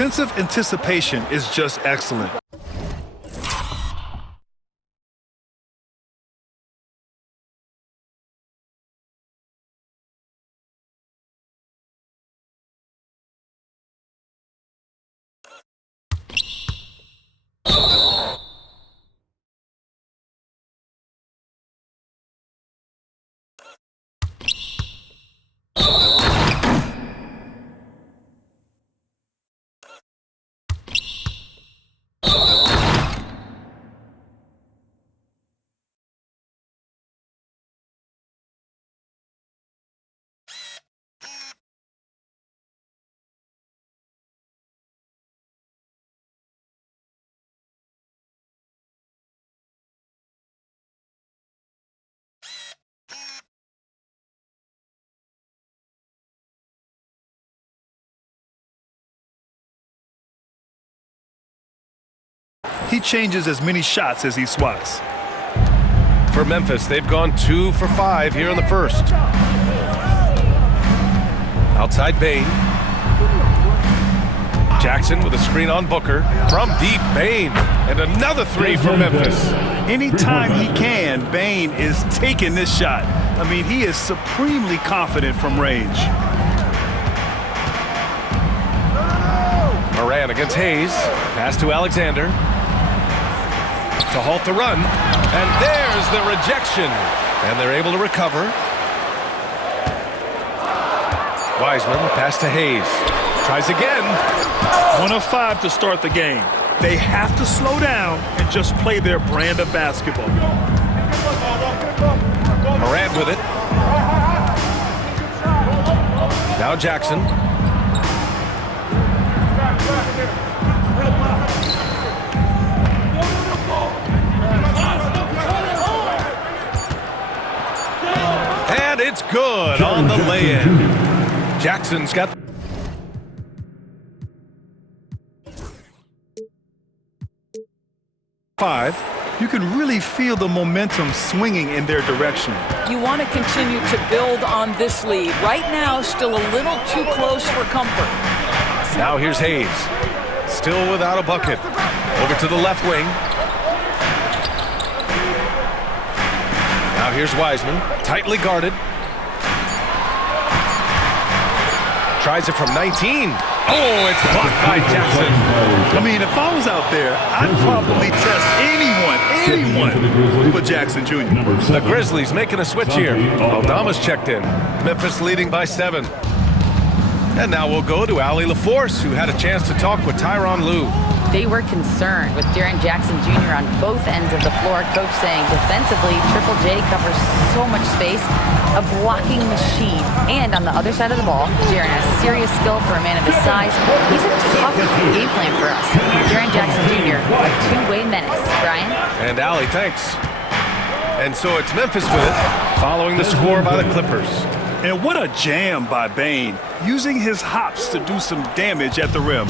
sense of anticipation is just excellent. He changes as many shots as he swats. For Memphis, they've gone 2 for 5 here in the first. Outside Bane. Jackson with a screen on Booker. From deep, Bane. And another 3 for Memphis. Anytime he can, Bane is taking this shot. I mean, he is supremely confident from range. Moran against Hayes. Pass to Alexander. To halt the run. And there's the rejection. And they're able to recover. Wiseman, pass to Hayes. Tries again. 1 of 5 to start the game. They have to slow down and just play their brand of basketball. Morant with it. Now Jackson. And it's good on the lay-in. Jackson's got... five. You can really feel the momentum swinging in their direction. You want to continue to build on this lead. Right now, still a little too close for comfort. Now here's Hayes. Still without a bucket. Over to the left wing. Now here's Wiseman. Tightly guarded. Tries it from 19. Oh, it's blocked by Jackson. I mean, if I was out there, I'd probably test anyone but Jackson Jr. The Grizzlies making a switch here. Aldama's checked in. Memphis leading by 7. And now we'll go to Allie LaForce, who had a chance to talk with Tyronn Lue. They were concerned with Jaren Jackson Jr. on both ends of the floor. Coach saying defensively, Triple J covers so much space, a blocking machine. And on the other side of the ball, Jaren has serious skill for a man of his size. He's a tough game plan for us. Jaren Jackson Jr., a two-way menace. Brian? And Allie, thanks. And so it's Memphis with it, following the score by the Clippers. And what a jam by Bane, using his hops to do some damage at the rim.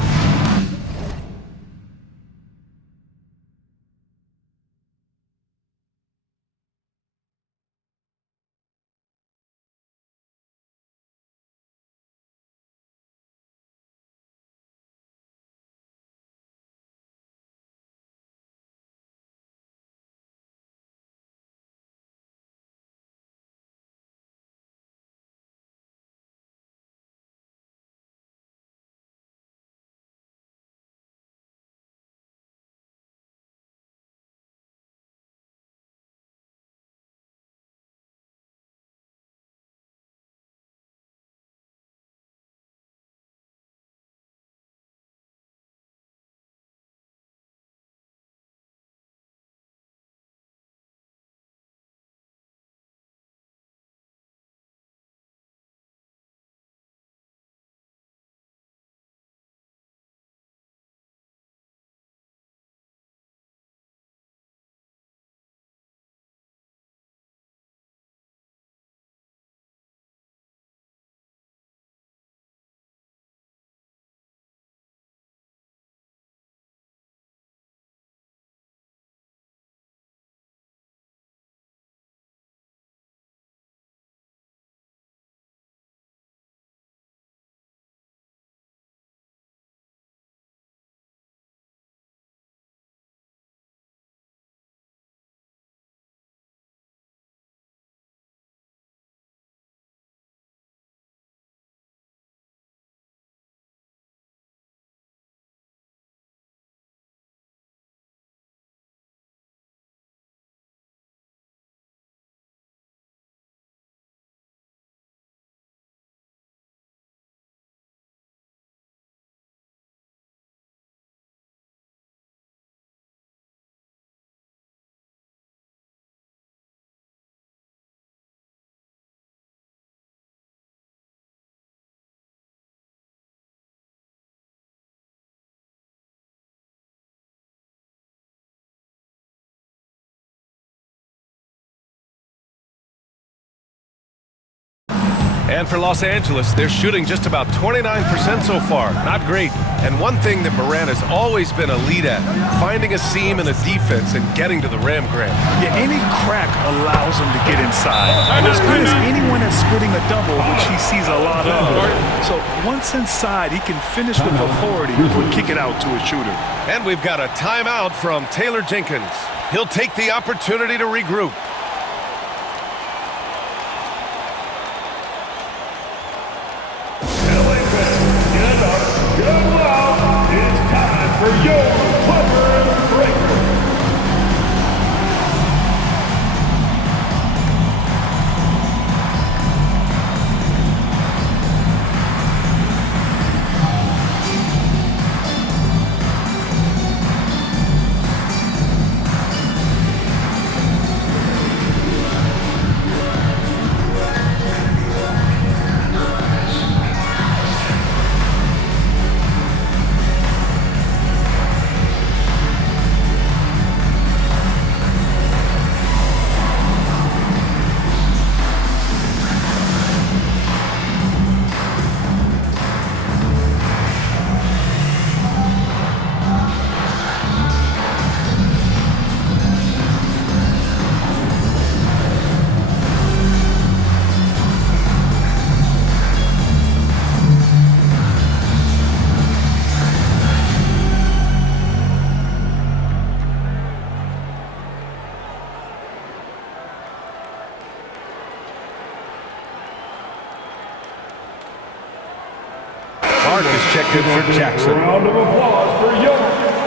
And for Los Angeles, they're shooting just about 29% so far. Not great. And one thing that Morant has always been a lead at, finding a seam in a defense and getting to the rim, Grant. Yeah, any crack allows him to get inside. And as good as anyone at splitting a double, which he sees a lot of. So once inside, he can finish with authority or kick it out to a shooter. And we've got a timeout from Taylor Jenkins. He'll take the opportunity to regroup. It's time for your Clippers Breaker. Mark is checked in for Jackson. Round of applause for your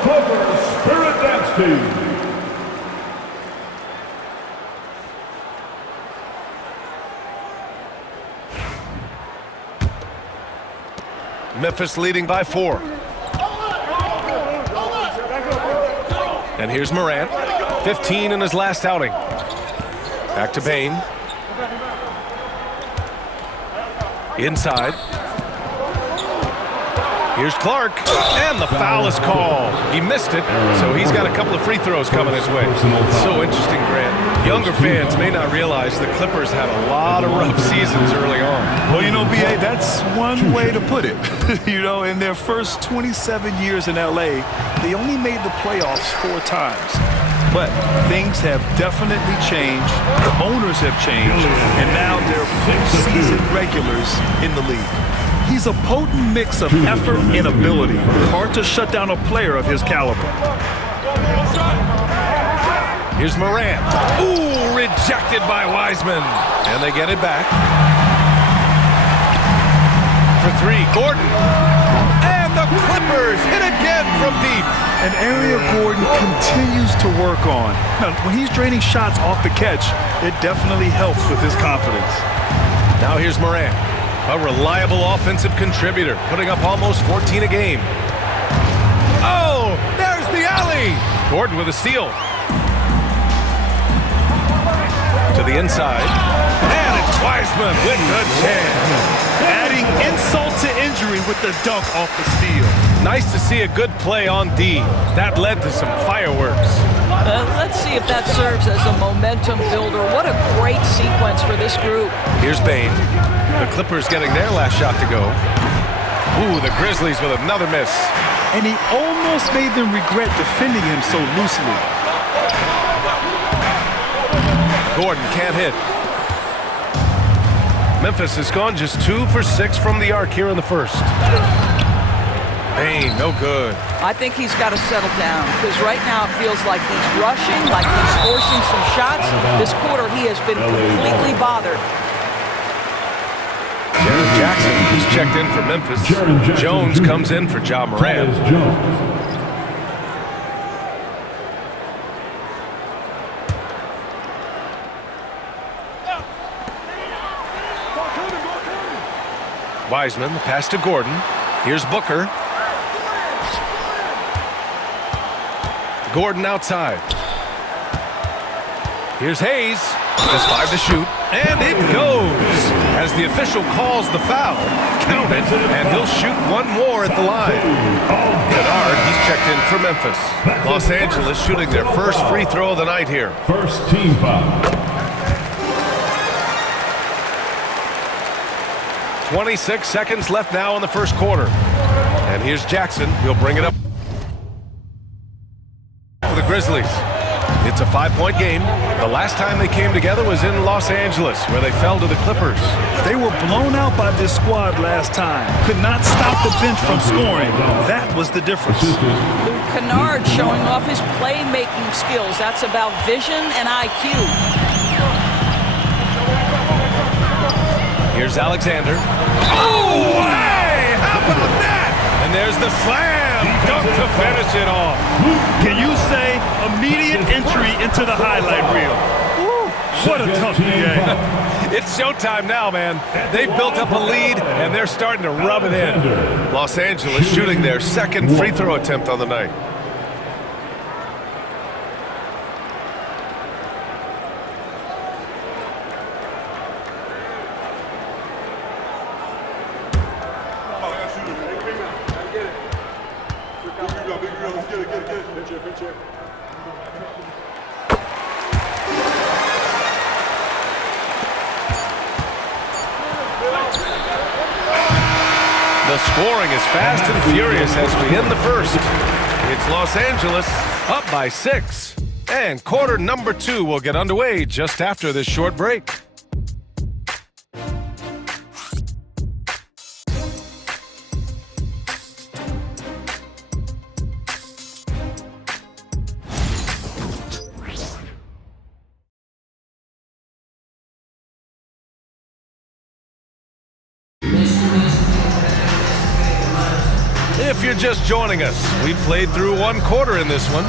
Clippers Spirit Dance Team. Memphis leading by 4. And here's Morant, 15 in his last outing. Back to Bane. Inside. Here's Clark, and the foul is called. He missed it, so he's got a couple of free throws coming his way. So interesting, Grant. Younger fans may not realize the Clippers had a lot of rough seasons early on. Well, you know, B.A., that's one way to put it. You know, in their first 27 years in L.A., they only made the playoffs 4 times. But things have definitely changed. The owners have changed, and now they're full-season regulars in the league. He's a potent mix of effort and ability. Hard to shut down a player of his caliber. Here's Morant. Ooh, rejected by Wiseman. And they get it back. For 3, Gordon. And the Clippers hit again from deep. An area Gordon continues to work on. Now, when he's draining shots off the catch, it definitely helps with his confidence. Now here's Morant. A reliable offensive contributor, putting up almost 14 a game. Oh, there's the alley. Gordon with a steal. To the inside. And it's Wiseman with the chance. Adding insult to injury with the dunk off the steal. Nice to see a good play on D. That led to some fireworks. Let's see if that serves as a momentum builder. What a great sequence for this group. Here's Bane. The Clippers getting their last shot to go. Ooh, the Grizzlies with another miss. And he almost made them regret defending him so loosely. Gordon can't hit. Memphis has gone just 2 for 6 from the arc here in the first. Bane, no good. I think he's got to settle down because right now it feels like he's rushing, like he's forcing some shots. This quarter he has been completely bothered. Jaren Jackson, who's checked in for Memphis. Jones comes in for Ja Morant. Wiseman, the pass to Gordon. Here's Booker. Gordon outside. Here's Hayes. Just 5 to shoot. And it goes. As the official calls the foul, count it, and he'll shoot one more at the line. Kennard, he's checked in for Memphis. Los Angeles shooting their first free throw of the night here. First team foul. 26 seconds left now in the first quarter. And here's Jackson. He'll bring it up for the Grizzlies. It's a 5-point game. The last time they came together was in Los Angeles, where they fell to the Clippers. They were blown out by this squad last time. Could not stop the bench from scoring. That was the difference. Luke Kennard showing off his playmaking skills. That's about vision and IQ. Here's Alexander. Oh, hey! How about that? And there's the slam. Dunk to finish it off. Can you say immediate entry into the highlight reel? Woo, what a tough game. It's showtime now, man. They've built up a lead, and they're starting to rub it in. Los Angeles shooting their second free throw attempt on the night. The scoring is fast and furious as we end the first. It's Los Angeles up by 6. And quarter number 2 will get underway just after this short break. If you're just joining us, we played through one quarter in this one.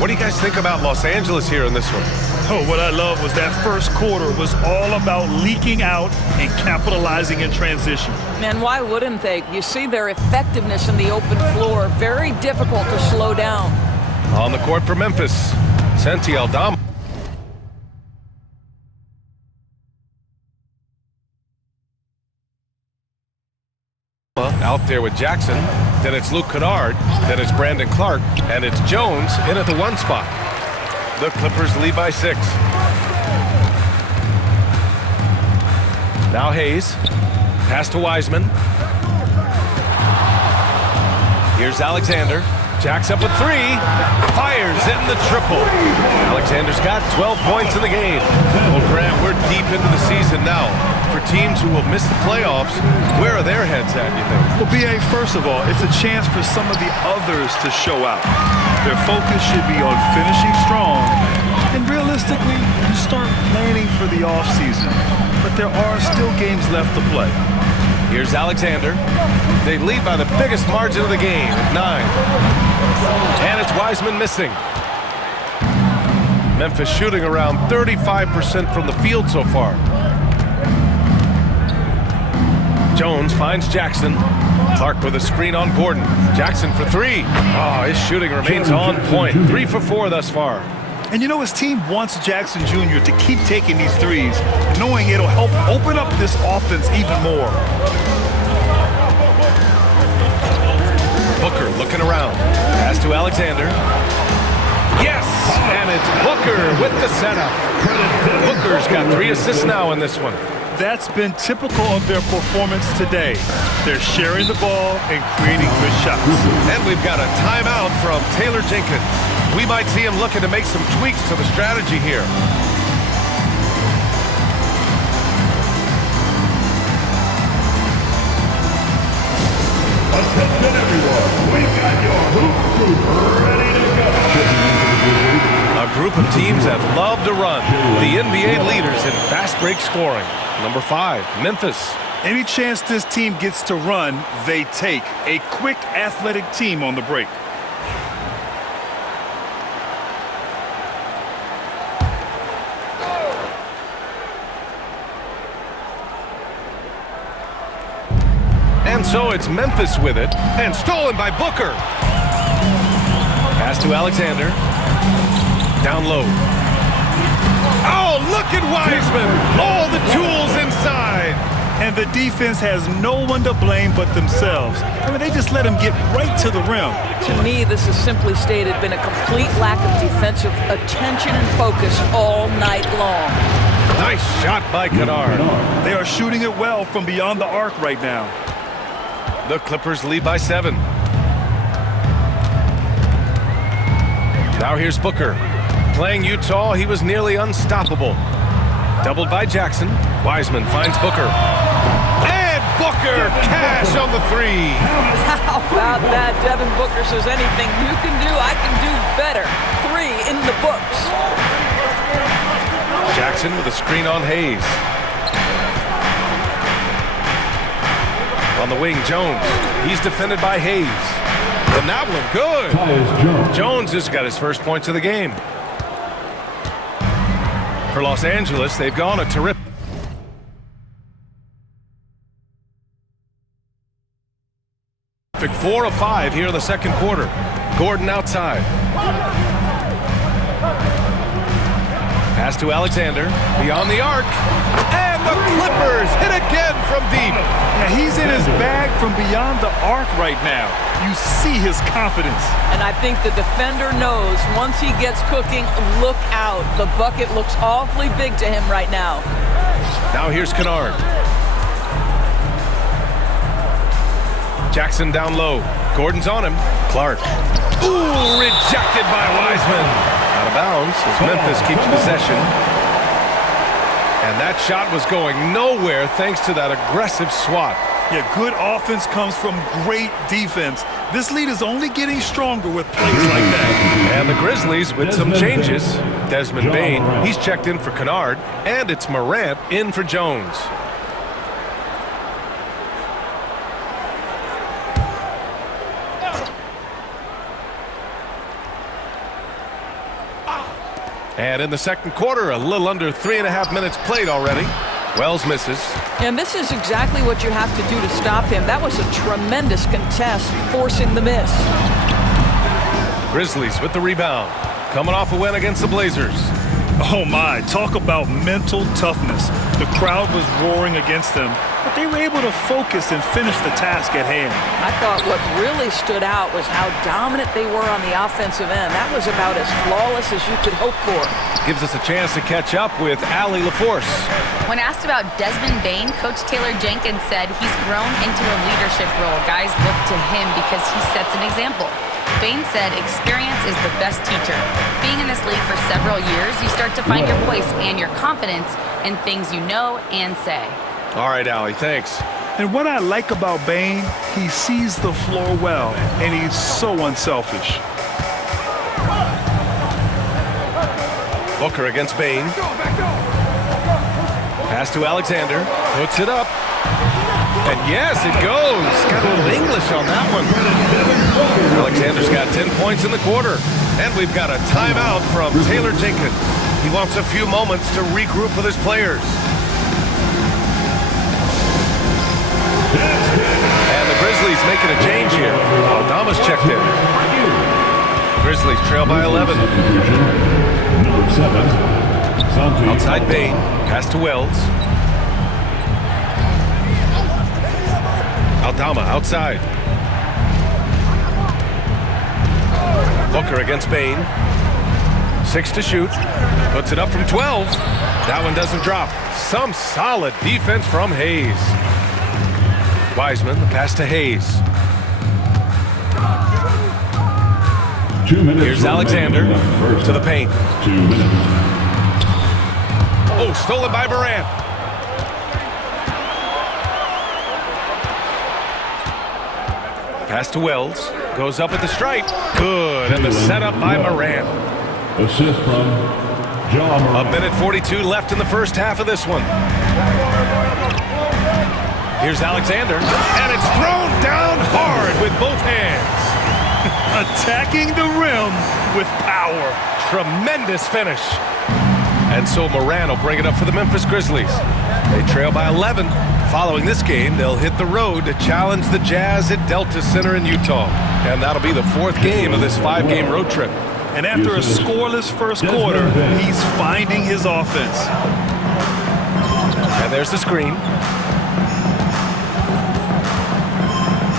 What do you guys think about Los Angeles here in this one? Oh, what I love was that first quarter was all about leaking out and capitalizing in transition. And why wouldn't they? You see their effectiveness in the open floor. Very difficult to slow down. On the court for Memphis, Santi Aldama. Out there with Jackson, then it's Luke Kennard, then it's Brandon Clark, and it's Jones in at the 1 spot. The Clippers lead by 6. Now Hayes, pass to Wiseman. Here's Alexander, jacks up with 3, fires in the triple. Alexander's got 12 points in the game. Well, Grant, we're deep into the season now. For teams who will miss the playoffs, where are their heads at, you think? Well, B.A., first of all, it's a chance for some of the others to show out. Their focus should be on finishing strong, and realistically, you start planning for the offseason. But there are still games left to play. Here's Alexander. They lead by the biggest margin of the game at 9. And it's Wiseman missing. Memphis shooting around 35% from the field so far. Jones finds Jackson. Clark with a screen on Gordon. Jackson for 3. Oh, his shooting remains on point. 3 for 4 thus far. And you know, his team wants Jackson Jr. to keep taking these threes, knowing it'll help open up this offense even more. Booker looking around. Pass to Alexander. Yes! And it's Booker with the setup. Booker's got 3 assists now in this one. That's been typical of their performance today. They're sharing the ball and creating good shots. And we've got a timeout from Taylor Jenkins. We might see him looking to make some tweaks to the strategy here. Attention everyone, we've got your hoop crew ready to go. A group of teams that love to run. The NBA leaders in fast break scoring. Number 5, Memphis. Any chance this team gets to run, they take. A quick, athletic team on the break. And so it's Memphis with it, and stolen by Booker. Pass to Alexander. Down low. Oh, look at Wiseman. All the tools inside. And the defense has no one to blame but themselves. I mean, they just let him get right to the rim. To me, this has simply stated been a complete lack of defensive attention and focus all night long. Nice shot by Kennard. They are shooting it well from beyond the arc right now. The Clippers lead by 7. Now here's Booker. Playing Utah, he was nearly unstoppable. Doubled by Jackson. Wiseman finds Booker. And Booker, cash on the 3. How about that? Devin Booker says anything you can do, I can do better. 3 in the books. Jackson with a screen on Hayes. On the wing, Jones. He's defended by Hayes. And that one, good. Jones has got his first points of the game. For Los Angeles, they've gone a terrific 4 of 5 here in the second quarter. Gordon outside. Pass to Alexander, beyond the arc, and the Clippers hit again from deep. Yeah, he's in his bag from beyond the arc right now. You see his confidence. And I think the defender knows once he gets cooking, look out. The bucket looks awfully big to him right now. Now here's Kennard. Jackson down low. Gordon's on him. Clark. Ooh, rejected by Wiseman. Out of bounds as Memphis keeps possession. And that shot was going nowhere thanks to that aggressive swat. Yeah, good offense comes from great defense. This lead is only getting stronger with plays like that. And the Grizzlies with some changes. Desmond Bane, he's checked in for Kennard. And it's Morant in for Jones. And in the second quarter, a little under 3.5 minutes played already. Wells misses. And this is exactly what you have to do to stop him. That was a tremendous contest, forcing the miss. Grizzlies with the rebound. Coming off a win against the Blazers. Oh my, talk about mental toughness. The crowd was roaring against them, but they were able to focus and finish the task at hand. I thought what really stood out was how dominant they were on the offensive end. That was about as flawless as you could hope for. Gives us a chance to catch up with Allie LaForce. When asked about Desmond Bane, Coach Taylor Jenkins said he's grown into a leadership role. Guys look to him because he sets an example. Bane said experience is the best teacher. Being in this league for several years, you start to find your voice and your confidence in things you know and say. All right, Allie, thanks. And what I like about Bane, he sees the floor well, and he's so unselfish. Booker against Bane. Pass to Alexander. Puts it up. And yes, it goes. Got a little English on that one. Alexander's got 10 points in the quarter. And we've got a timeout from Taylor Jenkins. He wants a few moments to regroup with his players. And the Grizzlies making a change here. Aldama's checked in. Grizzlies trail by 11. Number 7. Outside Bane. Pass to Wells. Aldama outside. Booker against Bane. 6 to shoot. Puts it up from 12. That one doesn't drop. Some solid defense from Hayes. Wiseman, the pass to Hayes. 2 minutes. Here's Alexander to the paint. 2 minutes. Oh, stolen by Morant. Pass to Wells. Goes up at the stripe. Good. And the setup by Morant. Assist from Ja Morant. 1:42 left in the first half of this one. Here's Alexander. And it's thrown down hard with both hands. Attacking the rim with power. Tremendous finish. And so Morant will bring it up for the Memphis Grizzlies. They trail by 11. Following this game, they'll hit the road to challenge the Jazz at Delta Center in Utah. And that'll be the 4th game of this 5-game road trip. And after a scoreless first quarter, he's finding his offense. And there's the screen.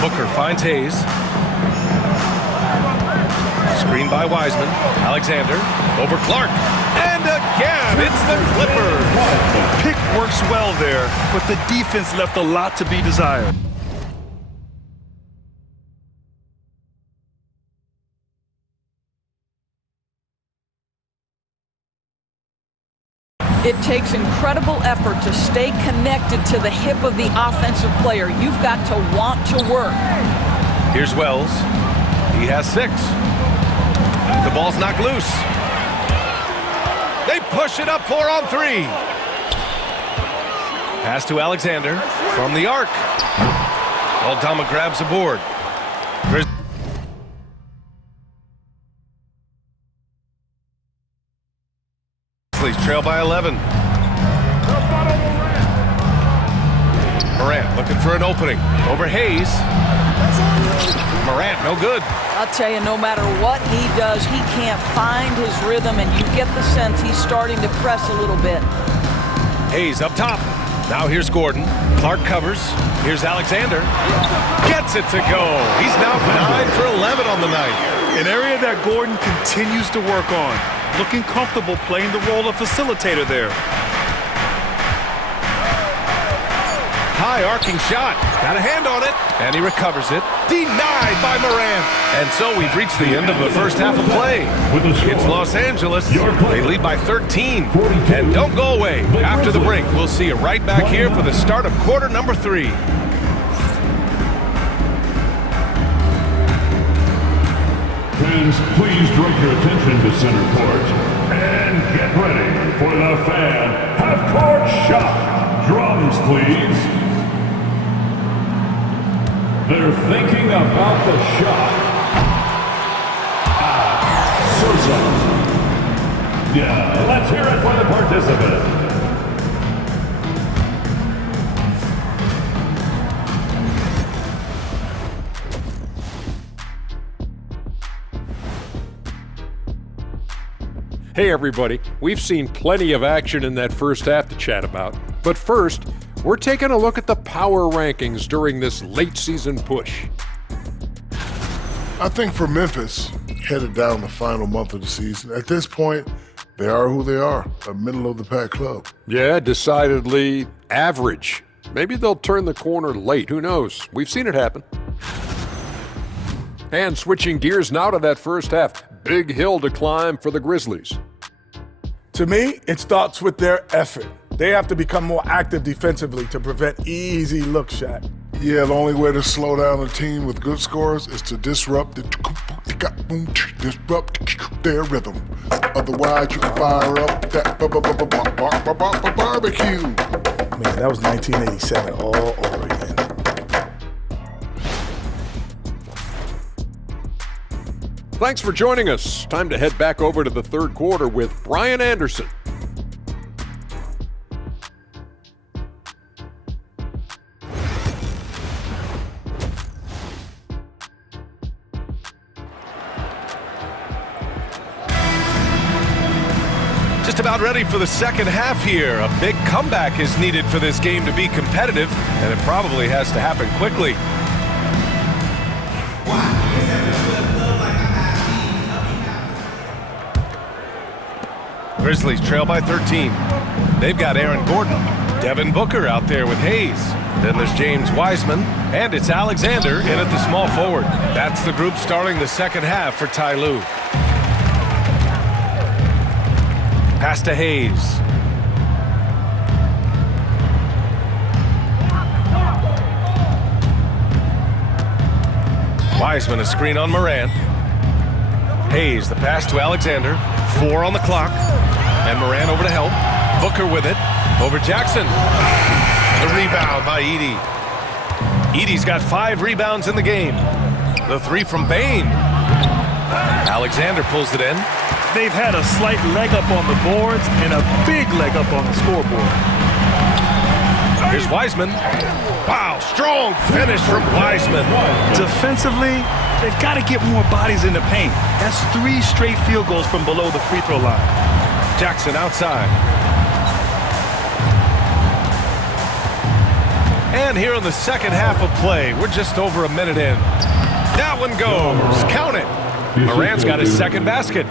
Booker finds Hayes. Screen by Wiseman. Alexander over Clark. And again. It's the Clippers. Pick works well there, but the defense left a lot to be desired. It takes incredible effort to stay connected to the hip of the offensive player. You've got to want to work. Here's Wells. He has 6. The ball's knocked loose. They push it up 4 on 3. Pass to Alexander from the arc. Aldama grabs a board. Grizzlies trail by 11. Morant looking for an opening. Over Hayes. Morant, no good. I'll tell you, no matter what he does, he can't find his rhythm, and you get the sense he's starting to press a little bit. Hayes up top. Now here's Gordon. Clark covers. Here's Alexander. Gets it to go. He's now 9 for 11 on the night. An area that Gordon continues to work on. Looking comfortable playing the role of facilitator there. High arcing shot. Got a hand on it. And he recovers it. Denied by Morant. And so we've reached the end of the first half of play. It's Los Angeles. They lead by 13. And don't go away. After the break, we'll see you right back here for the start of quarter number 3. Fans, please direct your attention to center court and get ready for the fan half-court shot. Drums, please. They're thinking about the shot. Sousa. Yeah, let's hear it for the participant. Hey everybody, we've seen plenty of action in that first half to chat about. But first, we're taking a look at the power rankings during this late season push. I think for Memphis, headed down the final month of the season, at this point, they are who they are, a middle-of-the-pack club. Yeah, decidedly average. Maybe they'll turn the corner late, who knows? We've seen it happen. And switching gears now to that first half, big hill to climb for the Grizzlies. To me, it starts with their effort. They have to become more active defensively to prevent easy look shot. Yeah, the only way to slow down a team with good scores is to disrupt their rhythm. Otherwise, you can fire up that barbecue. Man, that was 1987 all over again. Thanks for joining us. Time to head back over to the third quarter with Brian Anderson. Just about ready for the second half here. A big comeback is needed for this game to be competitive, and it probably has to happen quickly. Grizzlies trail by 13. They've got Aaron Gordon. Devin Booker out there with Hayes. Then there's James Wiseman. And it's Alexander in at the small forward. That's the group starting the second half for Ty Lue. Pass to Hayes. Wiseman a screen on Morant. Hayes the pass to Alexander. 4 on the clock. And Morant over to help. Booker with it. Over Jackson. The rebound by Edey. Edey's got 5 rebounds in the game. The 3 from Bane. Alexander pulls it in. They've had a slight leg up on the boards and a big leg up on the scoreboard. Here's Wiseman. Wow, strong finish from Wiseman. Defensively, they've got to get more bodies in the paint. That's 3 straight field goals from below the free throw line. Jackson outside. And here in the second half of play, we're just over a minute in. That one goes. Count it. Morant's got his second basket.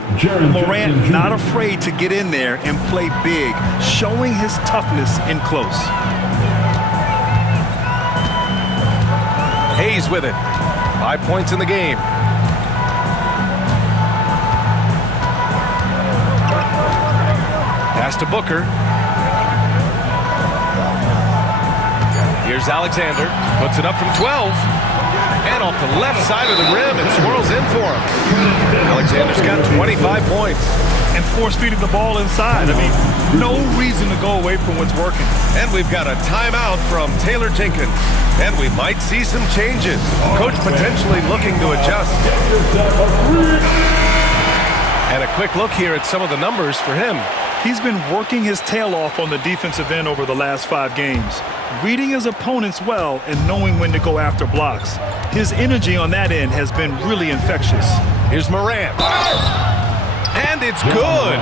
Morant not afraid to get in there and play big, showing his toughness in close. Hayes with it. 5 points in the game. Pass to Booker. Here's Alexander. Puts it up from 12. And off the left side of the rim and swirls in for him. Alexander's got 25 points. And force-feeding the ball inside. I mean, no reason to go away from what's working. And we've got a timeout from Taylor Jenkins. And we might see some changes. Coach potentially looking to adjust. And a quick look here at some of the numbers for him. He's been working his tail off on the defensive end over the last 5 games, reading his opponents well and knowing when to go after blocks. His energy on that end has been really infectious. Here's Morant. And it's good.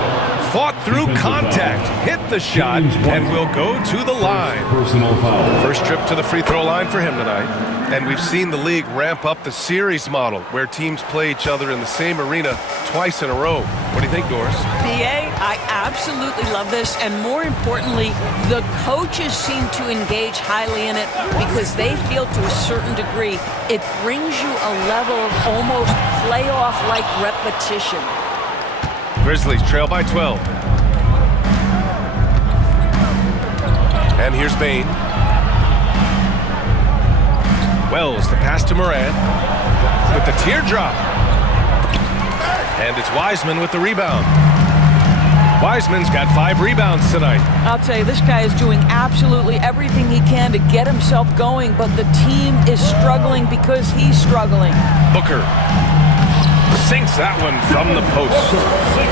Fought through contact, hit the shot, and will go to the line. Personal foul. First trip to the free throw line for him tonight. And we've seen the league ramp up the series model where teams play each other in the same arena twice in a row. What do you think, Doris? BA, I absolutely love this, and more importantly, the coaches seem to engage highly in it because they feel to a certain degree it brings you a level of almost playoff-like repetition. Grizzlies trail by 12. And here's Bane. Wells, the pass to Morant with the teardrop. And it's Wiseman with the rebound. Wiseman's got 5 rebounds tonight. I'll tell you, this guy is doing absolutely everything he can to get himself going, but the team is struggling because he's struggling. Booker sinks that one from the post.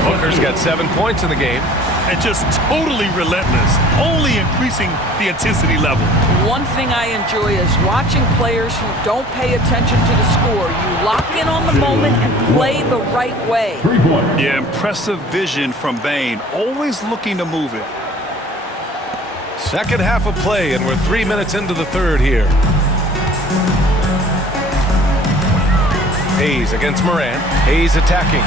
Booker's got 7 points in the game. And just totally relentless, only increasing the intensity level. One thing I enjoy is watching players who don't pay attention to the score. You lock in on the moment and play the right way. 3 points. Yeah, impressive vision from Bane, always looking to move it. Second half of play, and we're 3 minutes into the third here. Hayes against Morant. Hayes attacking.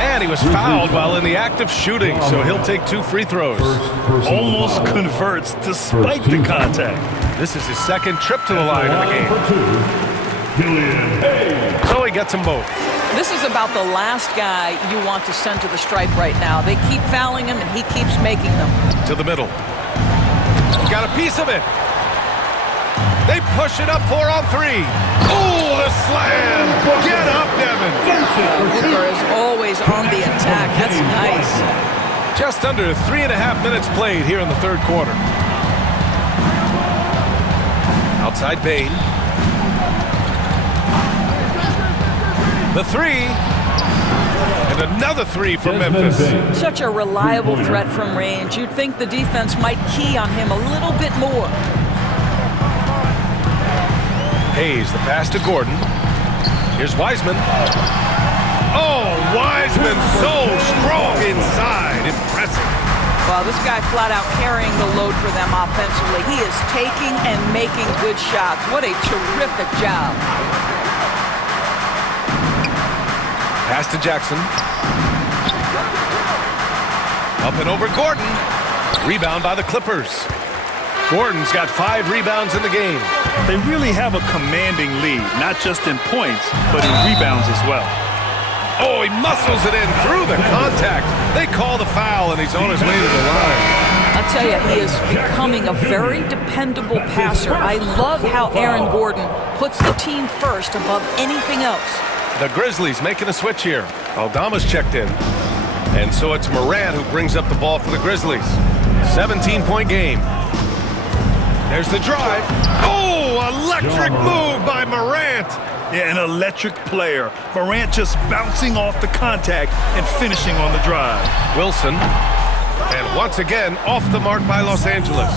And he was fouled while in the act of shooting, so he'll take 2 free throws. Almost converts despite the contact. This is his second trip to the line in the game. So he gets them both. This is about the last guy you want to send to the stripe right now. They keep fouling him, and he keeps making them. To the middle. Got a piece of it. They push it up 4 on 3. Oh, the slam! Get up, Devin! Booker is always on the attack. That's nice. Just under 3.5 minutes played here in the third quarter. Outside Bane. The 3. And another 3 for Memphis. Such a reliable threat from range. You'd think the defense might key on him a little bit more. Hayes, the pass to Gordon. Here's Wiseman. Oh, Wiseman so strong inside. Impressive. Well, this guy flat out carrying the load for them offensively. He is taking and making good shots. What a terrific job. Pass to Jackson. Up and over Gordon. Rebound by the Clippers. Gordon's got 5 rebounds in the game. They really have a commanding lead, not just in points, but in rebounds as well. Oh, he muscles it in through the contact. They call the foul, and he's on his way to the line. I'll tell you, he is becoming a very dependable passer. I love how Aaron Gordon puts the team first above anything else. The Grizzlies making a switch here. Aldama's checked in. And so it's Morant who brings up the ball for the Grizzlies. 17-point game. There's the drive. Oh, electric move by Morant. Yeah, an electric player. Morant just bouncing off the contact and finishing on the drive. Wilson. And once again, off the mark by Los Angeles.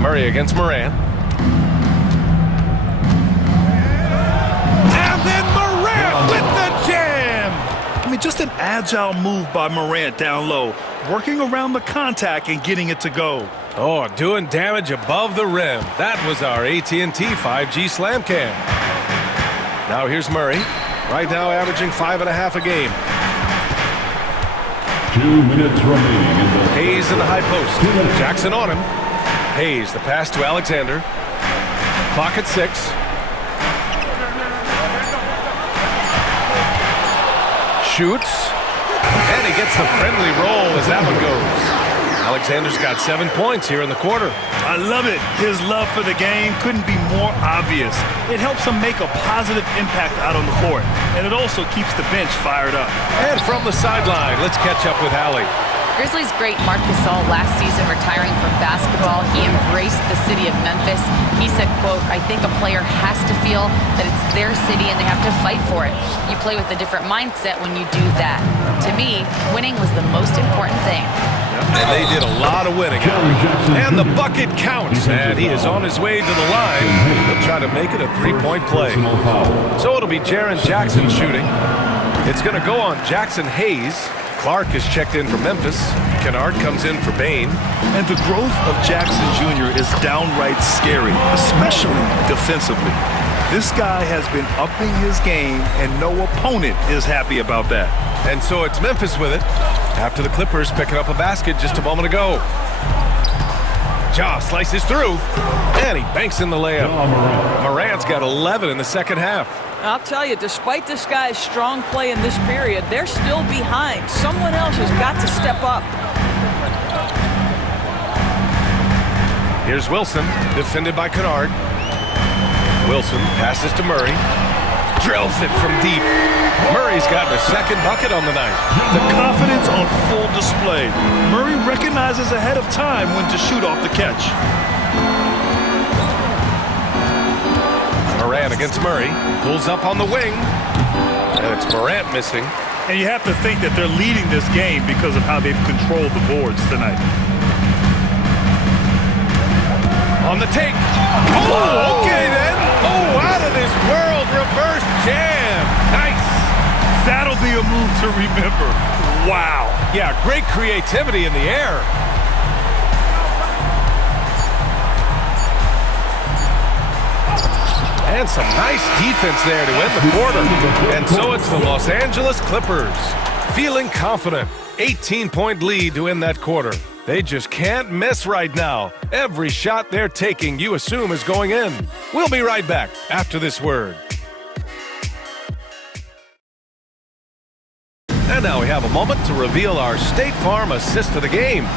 Murray against Morant. And then Morant with the jam. I mean, just an agile move by Morant down low, working around the contact and getting it to go. Oh, doing damage above the rim. That was our AT&T 5G Slam Cam. Now here's Murray. Right now averaging 5.5 a game. 2 minutes remaining in the Hayes in the high post. Jackson on him. Hayes, the pass to Alexander. Clock at 6. Shoots. And he gets the friendly roll as that one goes. Alexander's got 7 points here in the quarter. I love it. His love for the game couldn't be more obvious. It helps him make a positive impact out on the court, and it also keeps the bench fired up. And from the sideline, let's catch up with Hallie. Grizzlies great Marc Gasol last season retiring from basketball. He embraced the city of Memphis. He said, quote, "I think a player has to feel that it's their city and they have to fight for it. You play with a different mindset when you do that. To me, winning was the most important thing." And they did a lot of winning. And the bucket counts. And he is on his way to the line. He'll try to make it a 3-point play. So it'll be Jaren Jackson shooting. It's going to go on Jackson Hayes. Clark is checked in for Memphis. Kennard comes in for Bane. And the growth of Jackson Jr. is downright scary, especially defensively. This guy has been upping his game, and no opponent is happy about that. And so it's Memphis with it, after the Clippers picking up a basket just a moment ago. Ja slices through, and he banks in the layup. Morant's got 11 in the second half. I'll tell you, despite this guy's strong play in this period, they're still behind. Someone else has got to step up. Here's Wilson, defended by Kennard. Wilson passes to Murray. Drills it from deep. Murray's gotten a second bucket on the night. The confidence on full display. Murray recognizes ahead of time when to shoot off the catch. Morant against Murray. Pulls up on the wing. And it's Morant missing. And you have to think that they're leading this game because of how they've controlled the boards tonight. On the take. Oh, okay then. Oh, out of this world. Reverse jam. Nice. That'll be a move to remember. Wow. Yeah, great creativity in the air. And some nice defense there to end the quarter. And so it's the Los Angeles Clippers. Feeling confident. 18-point lead to end that quarter. They just can't miss right now. Every shot they're taking, you assume, is going in. We'll be right back after this word. And now we have a moment to reveal our State Farm assist of the game.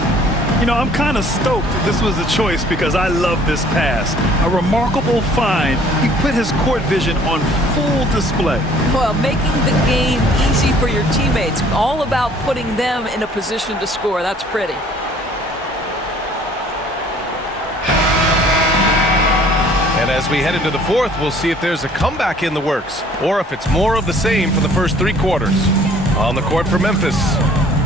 You know, I'm kind of stoked that this was a choice because I love this pass. A remarkable find. He put his court vision on full display. Well, making the game easy for your teammates. All about putting them in a position to score. That's pretty. And as we head into the fourth, we'll see if there's a comeback in the works or if it's more of the same for the first 3 quarters. On the court for Memphis,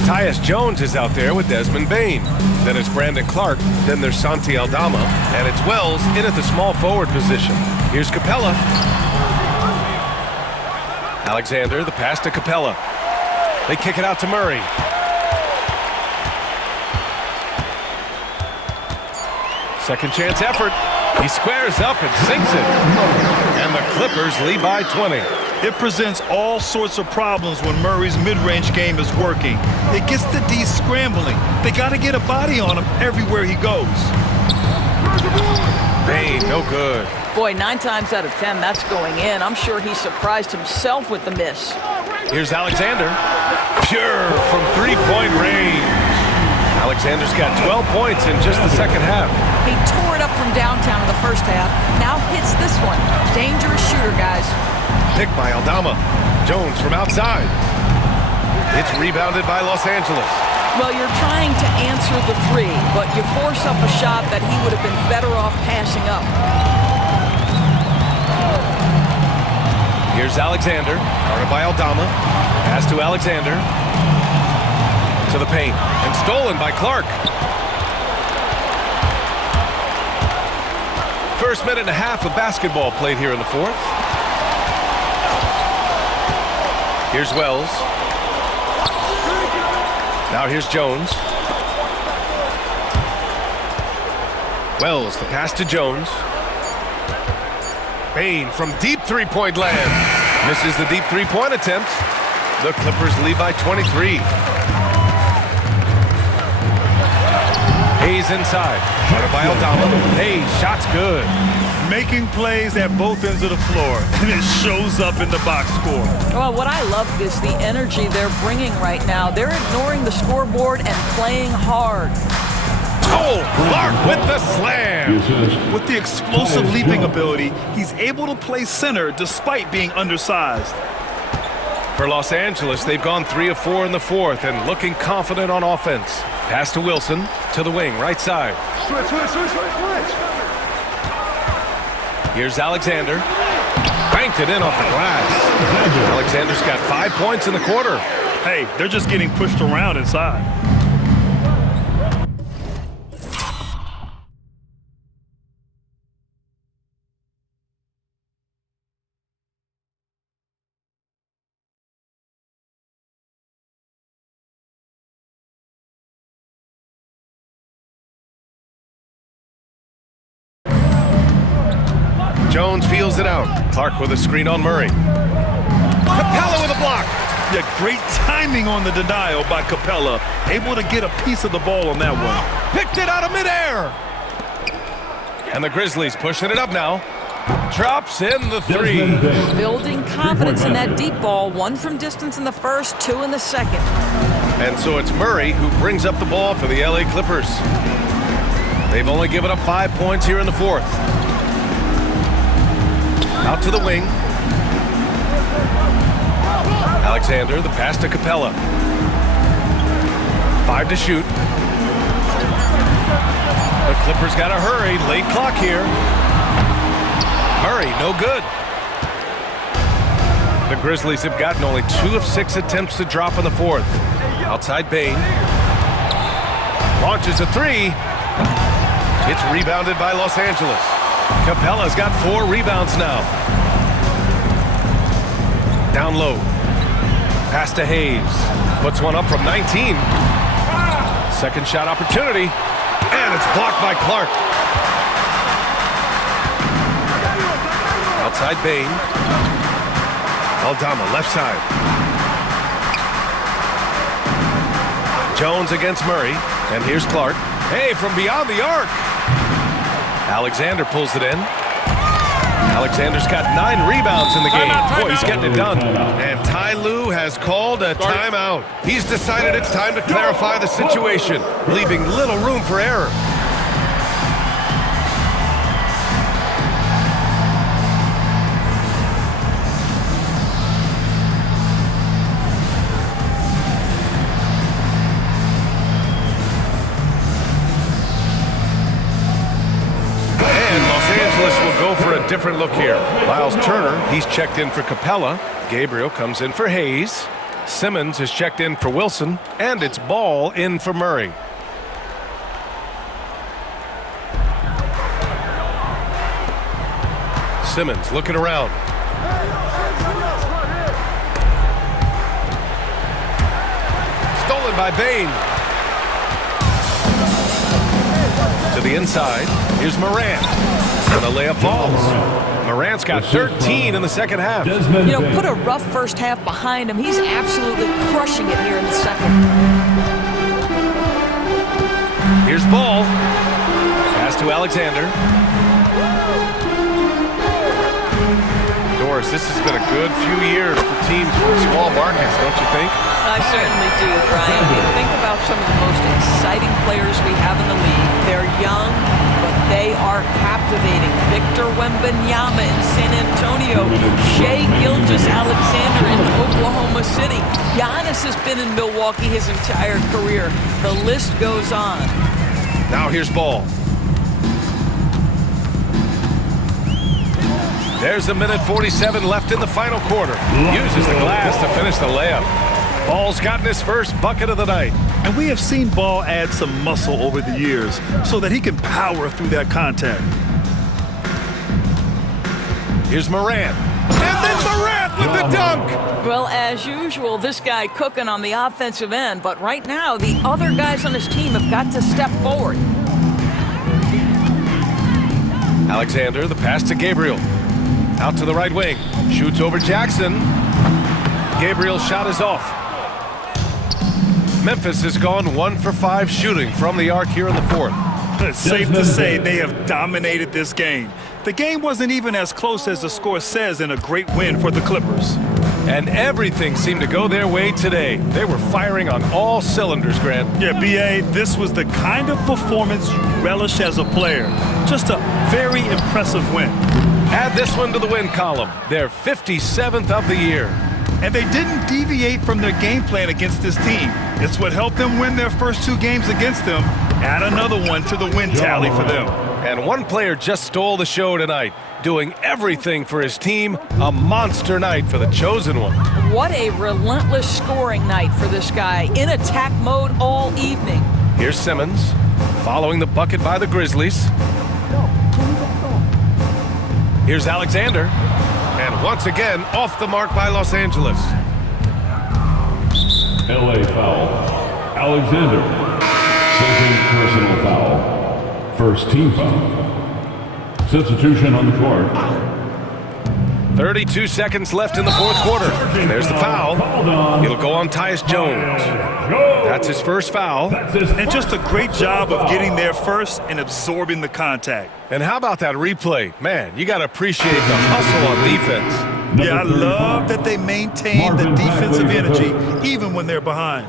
Tyus Jones is out there with Desmond Bane. Then it's Brandon Clark. Then there's Santi Aldama. And it's Wells in at the small forward position. Here's Capella. Alexander, the pass to Capella. They kick it out to Murray. Second chance effort. He squares up and sinks it. And the Clippers lead by 20. It presents all sorts of problems when Murray's mid-range game is working. It gets the D scrambling. They got to get a body on him everywhere he goes. Bane, no good. Boy, 9 times out of 10, that's going in. I'm sure he surprised himself with the miss. Here's Alexander. Pure from 3-point range. Alexander's got 12 points in just the second half. He tore it up from downtown in the first half. Now hits this one. Dangerous shooter, guys. Picked by Aldama. Jones from outside. It's rebounded by Los Angeles. Well, you're trying to answer the 3, but you force up a shot that he would have been better off passing up. Here's Alexander. Guarded by Aldama. Pass to Alexander. To the paint. And stolen by Clark. First minute and a half of basketball played here in the fourth. Here's Wells. Now here's Jones. Wells, the pass to Jones. Bane from deep 3-point land. Misses the deep three-point attempt. The Clippers lead by 23. Hayes inside. Guarded by Aldama. Hayes, shot's good. Making plays at both ends of the floor, and it shows up in the box score. Well, what I love is the energy they're bringing right now. They're ignoring the scoreboard and playing hard. Oh, Clark with the slam. With the explosive leaping ability, he's able to play center despite being undersized. For Los Angeles, they've gone 3 of 4 in the fourth and looking confident on offense. Pass to Wilson, to the wing, right side. Switch. Here's Alexander. Banked it in off the glass. Alexander's got 5 points in the quarter. Hey, they're just getting pushed around inside. Jones feels it out. Clark with a screen on Murray. Capella with a block. Yeah, great timing on the denial by Capella. Able to get a piece of the ball on that one. Picked it out of midair. And the Grizzlies pushing it up now. Drops in the three. Building confidence in that deep ball. 1 from distance in the first, 2 in the second. And so it's Murray who brings up the ball for the LA Clippers. They've only given up 5 points here in the fourth. Out to the wing. Alexander, the pass to Capella. 5 to shoot. The Clippers got to hurry. Late clock here. Murray, no good. The Grizzlies have gotten only 2 of 6 attempts to drop in the fourth. Outside Bane. Launches a three. It's rebounded by Los Angeles. Capella's got 4 rebounds now. Down low. Pass to Hayes. Puts one up from 19. Second shot opportunity. And it's blocked by Clark. Outside Bane. Aldama, left side. Jones against Murray. And here's Clark. Hey, from beyond the arc. Alexander pulls it in. Alexander's got 9 rebounds in the game. Boy, he's getting it done. And Ty Lue has called a timeout. He's decided it's time to clarify the situation, leaving little room for error. Different look here. Miles Turner, he's checked in for Capella. Gabriel comes in for Hayes. Simmons is checked in for Wilson. And it's Ball in for Murray. Simmons looking around. Stolen by Bane. To the inside. Here's Morant. And the layup falls. Morant's got 13 in the second half. You know, put a rough first half behind him. He's absolutely crushing it here in the second. Here's Ball. Pass to Alexander. Doris, this has been a good few years for teams from small markets, don't you think? I certainly do, Brian. You think about some of the most exciting players we have in the league. They're young, but they are captivating. Victor Wembanyama in San Antonio, Shai Gilgeous-Alexander in Oklahoma City. Giannis has been in Milwaukee his entire career. The list goes on. Now here's Ball. There's a minute 47 left in the final quarter. Uses the glass to finish the layup. Ball's gotten his first bucket of the night. And we have seen Ball add some muscle over the years so that he can power through that contact. Here's Morant. And then Morant with the dunk! Well, as usual, this guy cooking on the offensive end, but right now, the other guys on his team have got to step forward. Alexander, the pass to Gabriel. Out to the right wing. Shoots over Jackson. Gabriel's shot is off. Memphis has gone 1 for 5 shooting from the arc here in the fourth. It's safe to say they have dominated this game. The game wasn't even as close as the score says in a great win for the Clippers. And everything seemed to go their way today. They were firing on all cylinders, Grant. Yeah, B.A., this was the kind of performance you relish as a player. Just a very impressive win. Add this one to the win column. Their 57th of the year. And they didn't deviate from their game plan against this team. It's what helped them win their first 2 games against them. Add another one to the win tally for them. And one player just stole the show tonight, doing everything for his team. A monster night for the chosen one. What a relentless scoring night for this guy. In attack mode all evening. Here's Simmons, following the bucket by the Grizzlies. Here's Alexander. And once again, off the mark by Los Angeles. LA foul. Alexander. Second personal foul. First team foul. Substitution on the court. 32 seconds left in the fourth quarter. There's the foul. It'll go on Tyus Jones. That's his first foul. And just a great job of getting there first and absorbing the contact. And how about that replay? Man, you got to appreciate the hustle on defense. Yeah, I love that they maintain the defensive energy even when they're behind.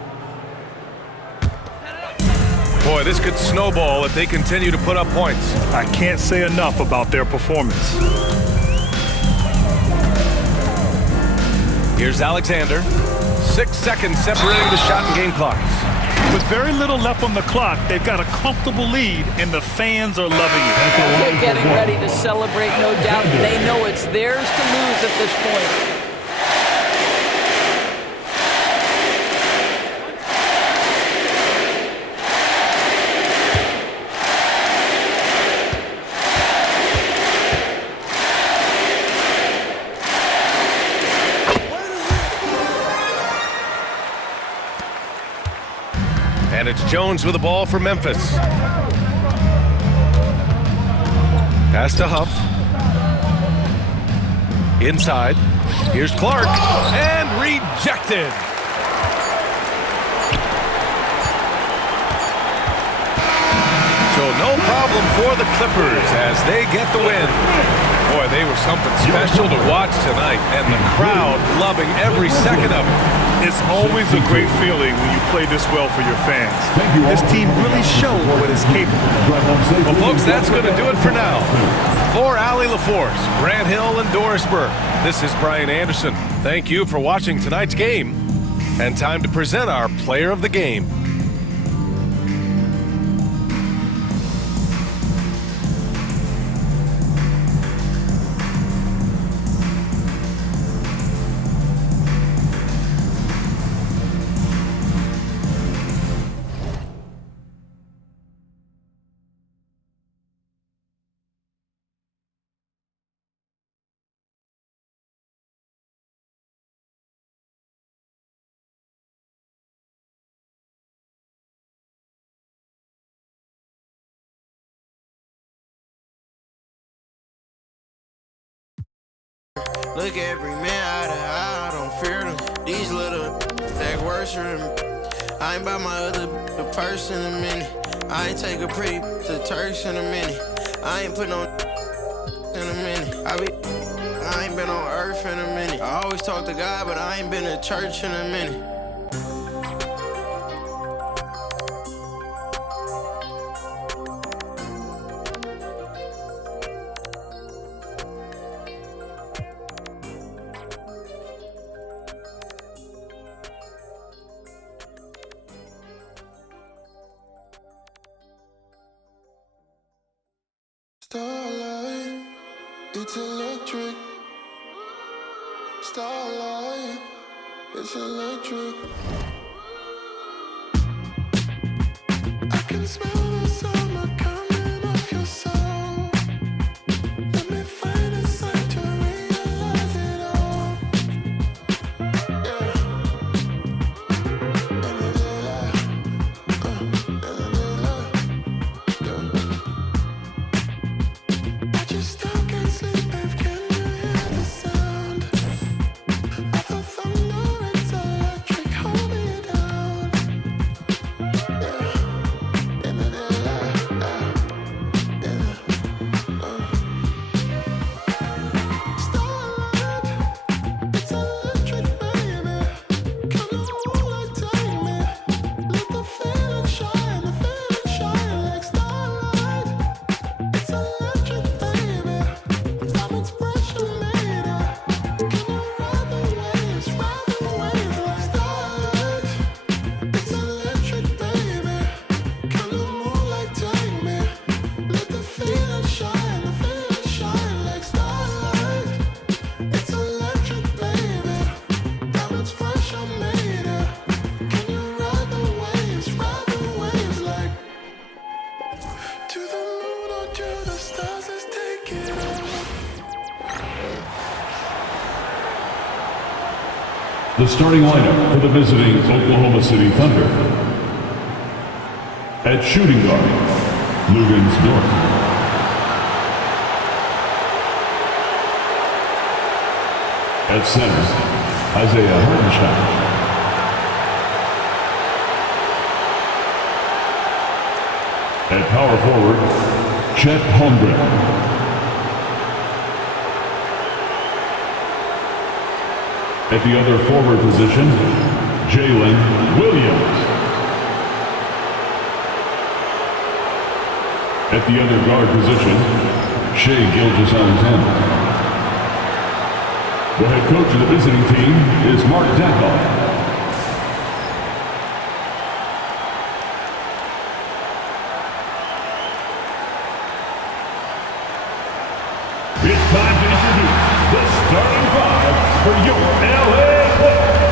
Boy, this could snowball if they continue to put up points. I can't say enough about their performance. Here's Alexander. 6 seconds separating the shot and game clocks. With very little left on the clock, they've got a comfortable lead, and the fans are loving it. They're getting ready to celebrate, no doubt. They know it's theirs to lose at this point. And it's Jones with the ball for Memphis. Pass to Huff. Inside. Here's Clark. And rejected. So no problem for the Clippers as they get the win. Boy, they were something special to watch tonight, and the crowd loving every second of it. It's always a great feeling when you play this well for your fans. This team really showed what it's capable of. Well, folks, that's going to do it for now. For Allie LaForce, Grant Hill, and Doris Burke, this is Brian Anderson. Thank you for watching tonight's game. And time to present our player of the game. Look every man eye to eye, I don't fear them. These little that worship them. I ain't by my other purse in a minute. I ain't take a pretty to Turks in a minute. I ain't put no in a minute. I ain't been on earth in a minute. I always talk to God, but I ain't been to church in a minute. Starlight, it's electric. Starlight, it's electric. I can smell the summer coming off your soul. Let me find a sign to realize it all. Yeah. In the daylight, yeah. I just still can't sleep, babe, can you hear The starting lineup for the visiting Oklahoma City Thunder. At shooting guard, Luguentz Dort. At center, Isaiah Hartenstein. At power forward, Chet Holmgren. At the other forward position, Jalen Williams. At the other guard position, Shai Gilgeous-Alexander. The head coach of the visiting team is Mark Dackhoff. It's time to introduce the starting five for your LA Clippers.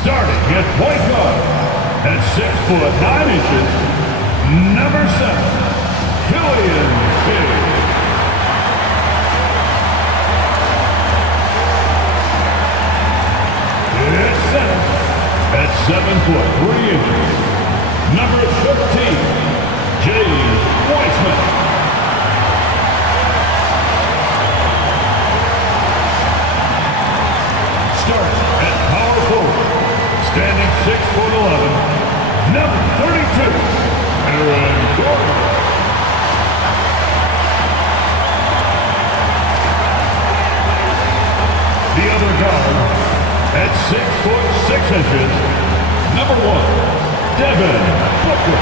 Starting at point guard, at 6'9", number 7. Killian Hayes. At center, at 7'3", number 13, James Wiseman. Starts at power forward, standing 6'11", number 32, Aaron Gordon. The other guard, at 6'6", number 1, Devin Booker.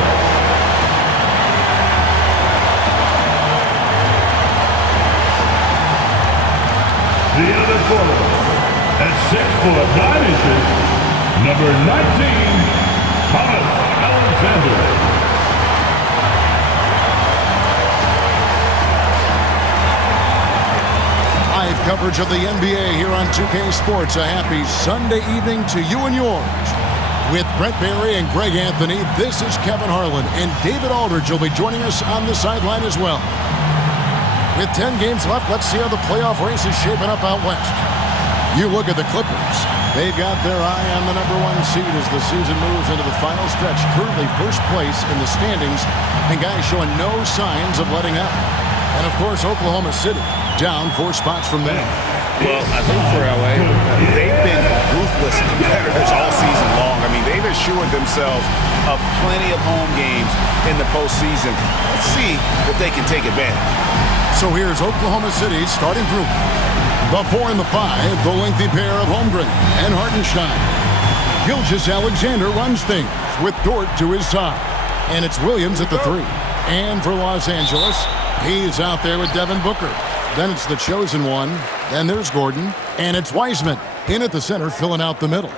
The other forward, at 6'9", number 19, Thomas Alexander. Live coverage of the NBA here on 2K Sports. A happy Sunday evening to you and yours. With Brent Barry and Greg Anthony, this is Kevin Harlan, and David Aldridge will be joining us on the sideline as well. With 10 games left, let's see how the playoff race is shaping up out west. You look at the Clippers. They've got their eye on the number 1 seed as the season moves into the final stretch. Currently first place in the standings, and guys showing no signs of letting up. And of course, Oklahoma City down 4 spots from there. Well, I think for LA, they've been ruthless competitors all season long. I mean, they've assured themselves of plenty of home games in the postseason. Let's see if they can take advantage. So here's Oklahoma City's starting group. The 4 and the 5, the lengthy pair of Holmgren and Hartenstein. Gilgeous-Alexander runs things with Dort to his side. And it's Williams at the 3. And for Los Angeles, he's out there with Devin Booker. Then it's the chosen one. Then there's Gordon. And it's Wiseman in at the center, filling out the middle.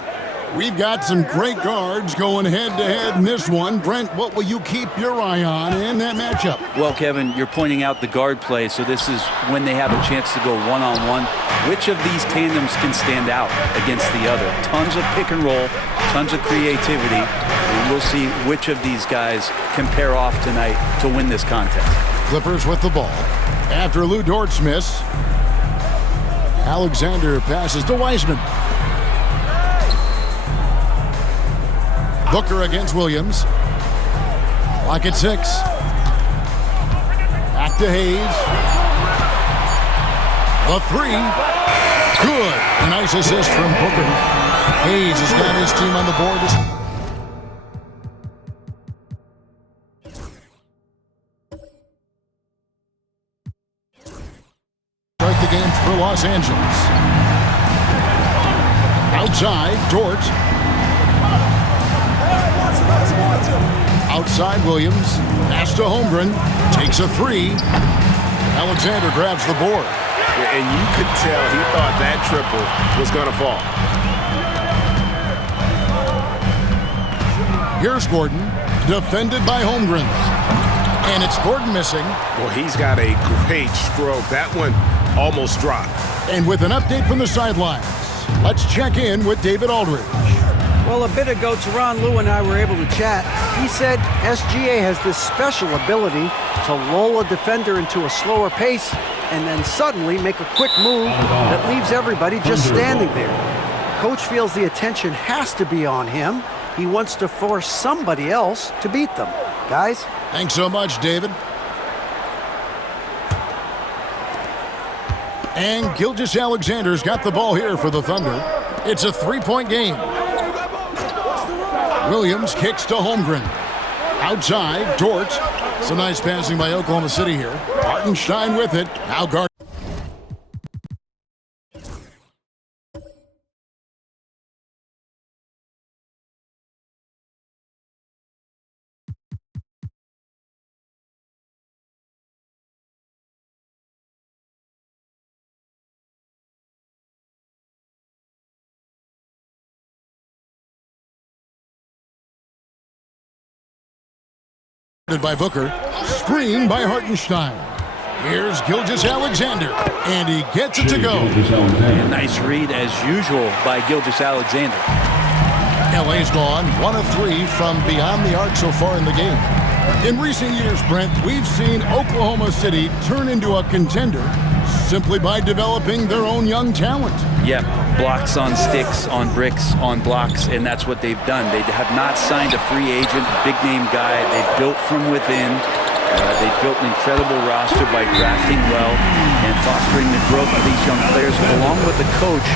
We've got some great guards going head-to-head in this one. Brent, what will you keep your eye on in that matchup? Well, Kevin, you're pointing out the guard play, so this is when they have a chance to go one-on-one. Which of these tandems can stand out against the other? Tons of pick and roll, tons of creativity, and we'll see which of these guys can pair off tonight to win this contest. Clippers with the ball. After Lou Dort's miss, Alexander passes to Wiseman. Booker against Williams. Clock at 6. Back to Hayes. The 3. Good. A nice assist from Booker. Hayes has got his team on the board. Start the game for Los Angeles. Outside, Dort. Outside Williams, pass to Holmgren, takes a 3. Alexander grabs the board. And you could tell he thought that triple was going to fall. Here's Gordon, defended by Holmgren. And it's Gordon missing. Well, he's got a great stroke. That one almost dropped. And with an update from the sidelines, let's check in with David Aldridge. Well, a bit ago, Teron Lou and I were able to chat. He said SGA has this special ability to lull a defender into a slower pace and then suddenly make a quick move that leaves everybody just standing there. Coach feels the attention has to be on him. He wants to force somebody else to beat them. Guys? Thanks so much, David. And Gilgeous-Alexander's got the ball here for the Thunder. It's a 3-point game. Williams kicks to Holmgren. Outside, Dort. Some nice passing by Oklahoma City here. Hartenstein with it. Now guard. By Booker, screen by Hartenstein. Here's Gilgeous-Alexander, and he gets it to go. A nice read as usual by Gilgeous-Alexander. LA's gone 1 of 3 from beyond the arc so far in the game. In recent years, Brent, we've seen Oklahoma City turn into a contender simply by developing their own young talent. Yeah, blocks on sticks, on bricks, on blocks, and that's what they've done. They have not signed a free agent, big-name guy. They've built from within. They've built an incredible roster by drafting well and fostering the growth of these young players, along with a coach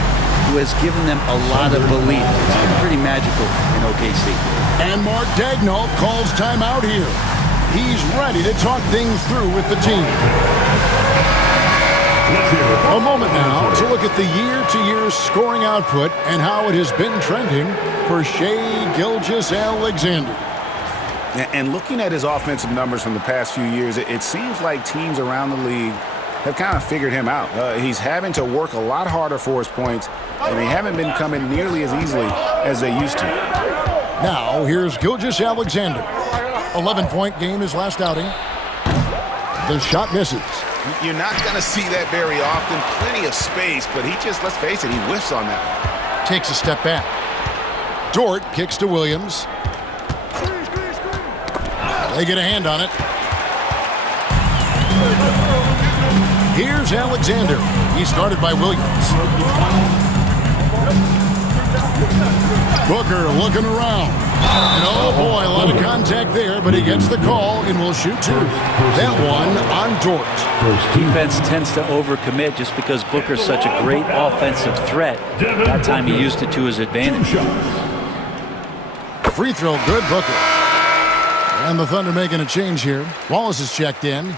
who has given them a lot of belief. It's been pretty magical in OKC. And Mark Daigneault calls timeout here. He's ready to talk things through with the team. A moment now to look at the year-to-year scoring output and how it has been trending for Shai Gilgeous-Alexander. And looking at his offensive numbers from the past few years, it seems like teams around the league have kind of figured him out. He's having to work a lot harder for his points, and they haven't been coming nearly as easily as they used to. Now, here's Gilgeous-Alexander. 11-point game his last outing. The shot misses. You're not going to see that very often. Plenty of space, but he just, let's face it, he whiffs on that. Takes a step back. Dort kicks to Williams. They get a hand on it. Here's Alexander. He's guarded by Williams. Booker looking around. And oh boy, a lot of contact there, but he gets the call and will shoot 2. That one on Dort. Defense tends to overcommit just because Booker's such a great offensive threat. That time he used it to his advantage. Free throw, good, Booker. And the Thunder making a change here. Wallace is checked in.